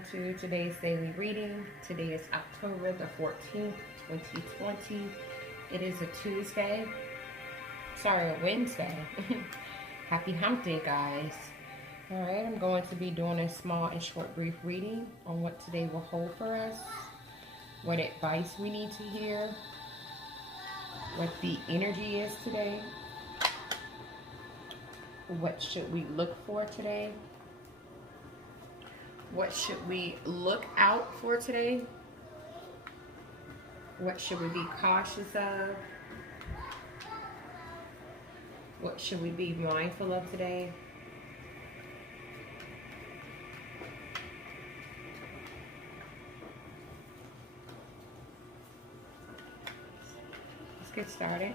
welcome to today's daily reading. Today is October the 14th, 2020. It is a Tuesday. Sorry, a Wednesday. Happy hump day, guys. Alright, I'm going to be doing a small and short brief reading on what today will hold for us, what advice we need to hear, what the energy is today, what should we look for today, what should we look out for today, what should we be cautious of, what should we be mindful of today. Let's get started.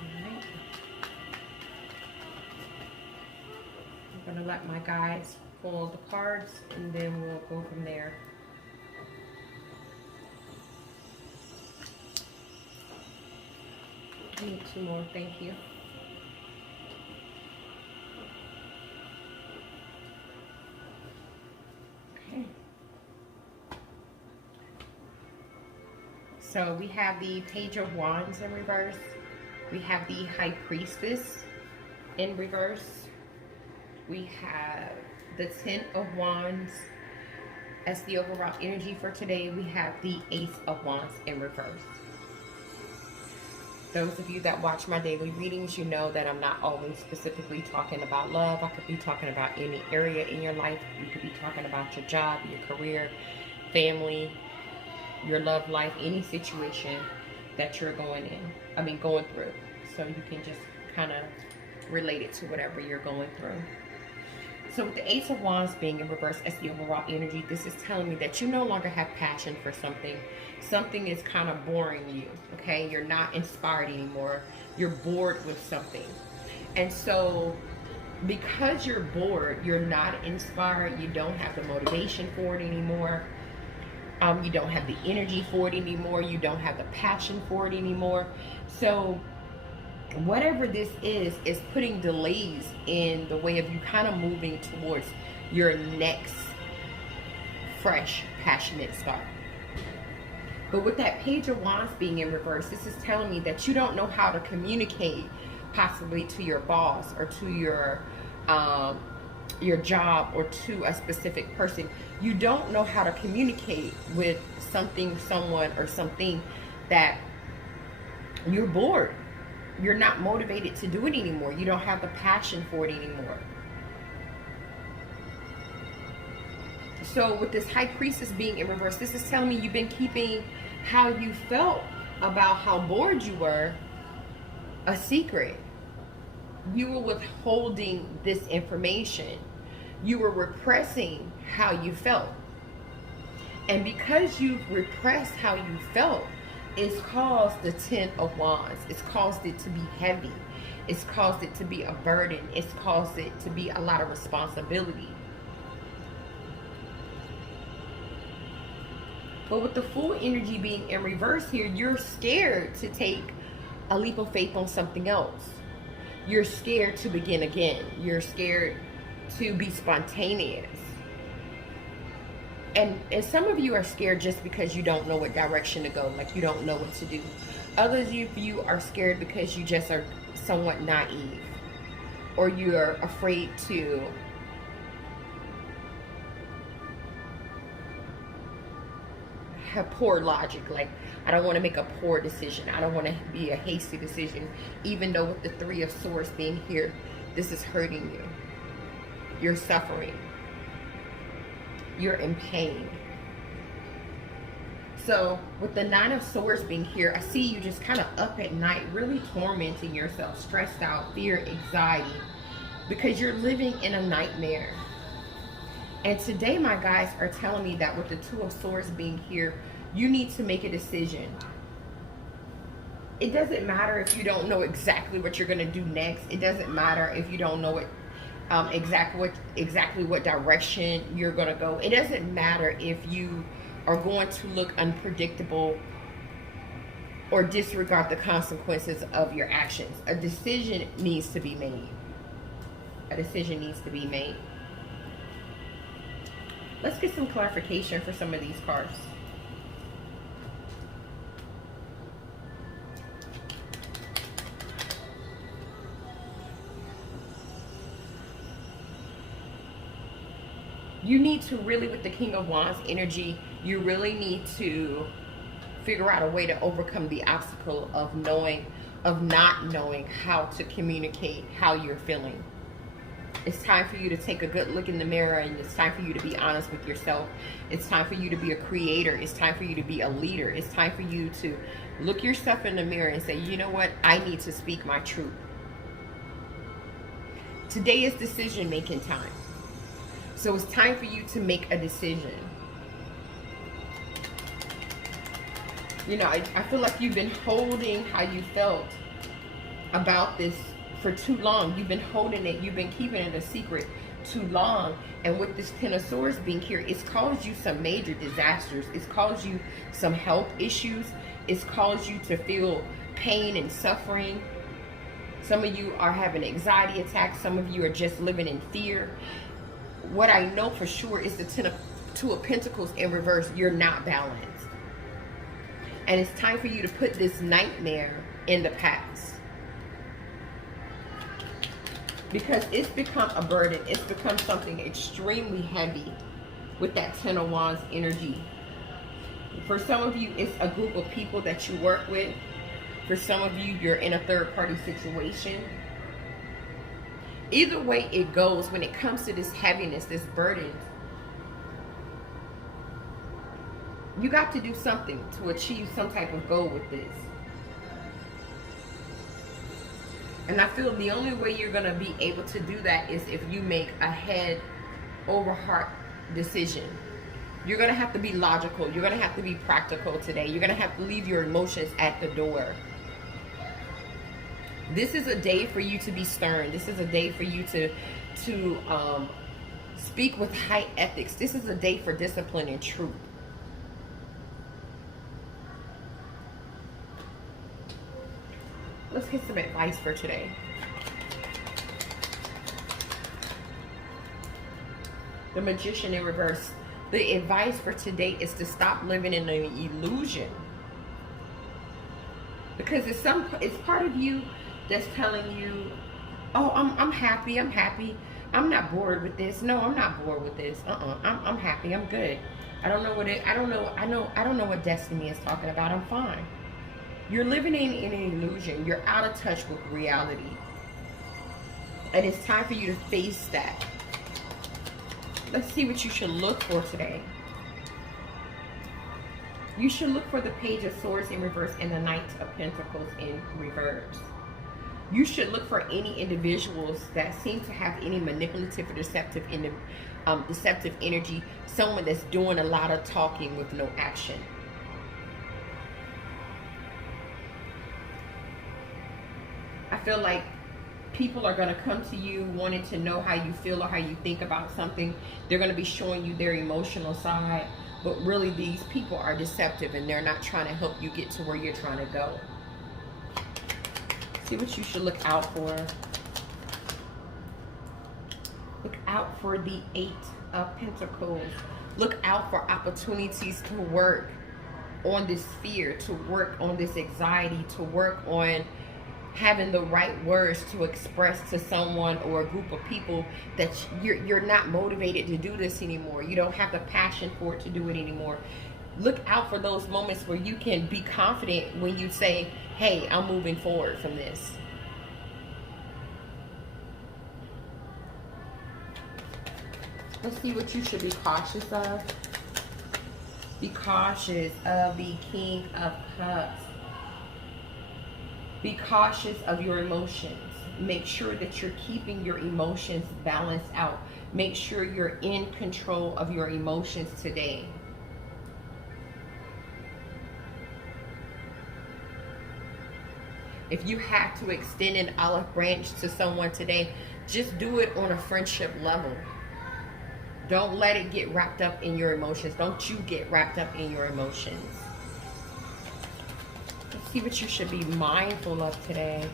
All right. I'm going to let my guides pull the cards and then we'll go from there. I need two more, thank you. Okay. So we have the Page of Wands in reverse. We have the High Priestess in reverse. We have the Ten of Wands. As the overall energy for today, we have the Ace of Wands in reverse. Those of you that watch my daily readings, you know that I'm not always specifically talking about love. I could be talking about any area in your life. You could be talking about your job, your career, family, your love life, any situation that you're going through. So you can just kind of relate it to whatever you're going through. So with the Ace of Wands being in reverse as the overall energy, this is telling me that you no longer have passion for something. Something is kind of boring you, okay? You're not inspired anymore. You're bored with something. And so because you're bored, you're not inspired, you don't have the motivation for it anymore. You don't have the energy for it anymore. You don't have the passion for it anymore. So whatever this is putting delays in the way of you kind of moving towards your next fresh, passionate start. But with that Page of Wands being in reverse, this is telling me that you don't know how to communicate possibly to your boss or to your job or to a specific person. You don't know how to communicate with something, someone, or something that you're bored. You're not motivated to do it anymore. You don't have the passion for it anymore. So with this High Priestess being in reverse, this is telling me you've been keeping how you felt about how bored you were a secret. You were withholding this information. You were repressing how you felt. And because you've repressed how you felt, it's caused the Ten of Wands. It's caused it to be heavy. It's caused it to be a burden. It's caused it to be a lot of responsibility. But with the Fool energy being in reverse here, you're scared to take a leap of faith on something else. You're scared to begin again. You're scared to be spontaneous. And some of you are scared just because you don't know what direction to go, like you don't know what to do. Others of you are scared because you just are somewhat naive, or you're afraid to have poor logic. Like, I don't want to make a poor decision. I don't want to be a hasty decision, even though with the Three of Swords being here, this is hurting you. You're suffering. You're in pain. So with the Nine of Swords being here, I see you just kind of up at night, really tormenting yourself, stressed out, fear, anxiety, because you're living in a nightmare. And today my guys are telling me that with the Two of Swords being here, you need to make a decision. It doesn't matter if you don't know exactly what you're going to do next. It doesn't matter if you don't know exactly what direction you're going to go. It doesn't matter if you are going to look unpredictable or disregard the consequences of your actions. A decision needs to be made. A decision needs to be made. Let's get some clarification for some of these cards. You need to really, with the King of Wands energy, you really need to figure out a way to overcome the obstacle of not knowing how to communicate how you're feeling. It's time for you to take a good look in the mirror, and it's time for you to be honest with yourself. It's time for you to be a creator. It's time for you to be a leader. It's time for you to look yourself in the mirror and say, you know what? I need to speak my truth. Today is decision-making time. So it's time for you to make a decision. You know, I feel like you've been holding how you felt about this for too long. You've been holding it. You've been keeping it a secret too long. And with this Ten of Swords being here, it's caused you some major disasters. It's caused you some health issues. It's caused you to feel pain and suffering. Some of you are having anxiety attacks. Some of you are just living in fear. What I know for sure is the Two of Pentacles in reverse. You're not balanced. And it's time for you to put this nightmare in the past. Because it's become a burden. It's become something extremely heavy with that Ten of Wands energy. For some of you, it's a group of people that you work with. For some of you, you're in a third-party situation. Either way it goes, when it comes to this heaviness, this burden, you got to do something to achieve some type of goal with this. And I feel the only way you're going to be able to do that is if you make a head over heart decision. You're going to have to be logical. You're going to have to be practical today. You're going to have to leave your emotions at the door. This is a day for you to be stern. This is a day for you to speak with high ethics. This is a day for discipline and truth. Let's get some advice for today. The Magician in reverse. The advice for today is to stop living in an illusion. Because it's part of you that's telling you, oh, I'm happy, I'm not bored with this. No, I'm not bored with this. I'm happy, I'm good. I don't know what destiny is talking about. I'm fine. You're living in an illusion. You're out of touch with reality. And it's time for you to face that. Let's see what you should look for today. You should look for the Page of Swords in reverse and the Knight of Pentacles in reverse. You should look for any individuals that seem to have any manipulative or deceptive energy. Someone that's doing a lot of talking with no action. I feel like people are going to come to you wanting to know how you feel or how you think about something. They're going to be showing you their emotional side. But really, these people are deceptive and they're not trying to help you get to where you're trying to go. See what you should look out for. Look out for the Eight of Pentacles. Look out for opportunities to work on this fear, to work on this anxiety, to work on having the right words to express to someone or a group of people that you're not motivated to do this anymore. You don't have the passion for it to do it anymore. Look out for those moments where you can be confident when you say, hey, I'm moving forward from this. Let's see what you should be cautious of. Be cautious of the King of Cups. Be cautious of your emotions. Make sure that you're keeping your emotions balanced out. Make sure you're in control of your emotions today. If you have to extend an olive branch to someone today, just do it on a friendship level. Don't let it get wrapped up in your emotions. Don't you get wrapped up in your emotions. Let's see what you should be mindful of today.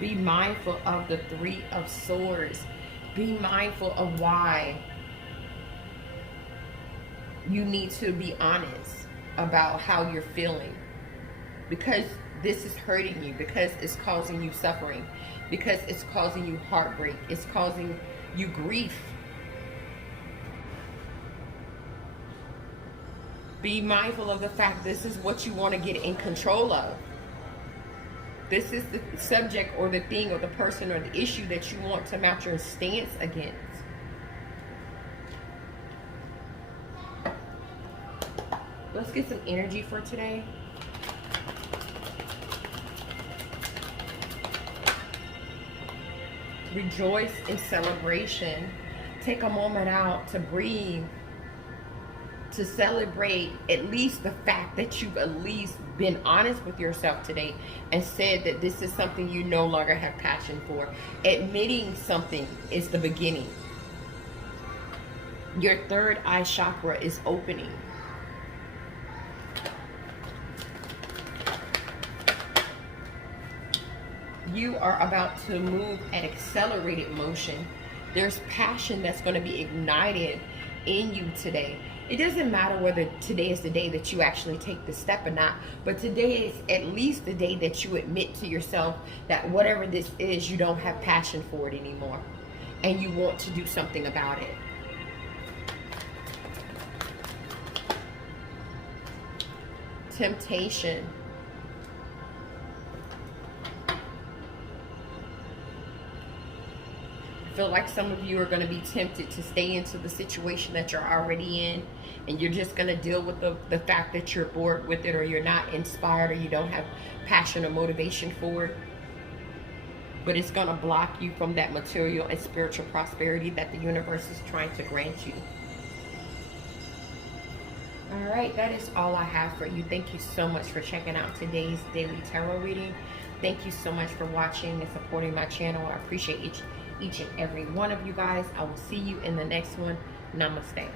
Be mindful of the Three of Swords. Be mindful of why you need to be honest about how you're feeling, because this is hurting you, because it's causing you suffering, because it's causing you heartbreak, it's causing you grief. Be mindful of the fact this is what you want to get in control of. This is the subject or the thing or the person or the issue that you want to mount your stance against. Let's get some energy for today. Rejoice in celebration. Take a moment out to breathe, to celebrate at least the fact that you've at least been honest with yourself today and said that this is something you no longer have passion for. Admitting something is the beginning. Your third eye chakra is opening. You are about to move at accelerated motion. There's passion that's going to be ignited in you today. It doesn't matter whether today is the day that you actually take the step or not, but today is at least the day that you admit to yourself that whatever this is, you don't have passion for it anymore, and you want to do something about it. Temptation. I feel like some of you are going to be tempted to stay into the situation that you're already in, and you're just going to deal with the fact that you're bored with it, or you're not inspired, or you don't have passion or motivation for it. But it's going to block you from that material and spiritual prosperity that the universe is trying to grant you. All right, that is all I have for you. Thank you so much for checking out today's daily tarot reading. Thank you so much for watching and supporting my channel. I appreciate each and every one of you guys. I will see you in the next one. Namaste.